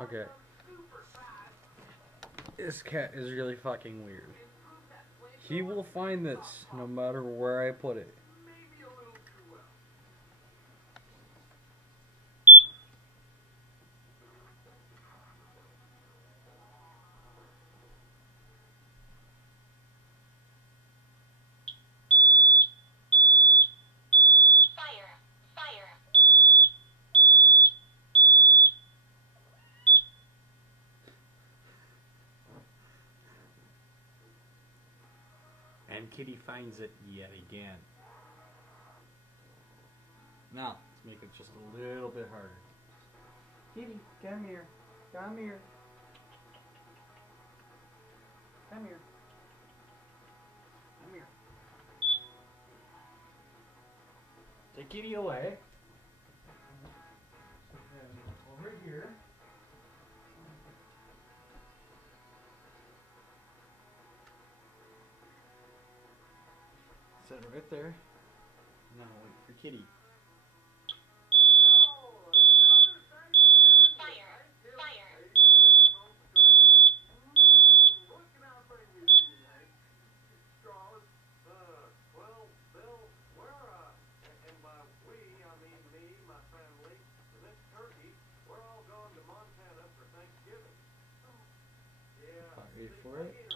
Okay. This cat is really fucking weird. He will find this no matter where I put it. And Kitty finds it yet again. Now, let's make it just a little bit harder. Kitty, come here. Come here. Come here. Come here. Take Kitty away. And over here. Set it right there. Now wait for Kitty. Ready for it?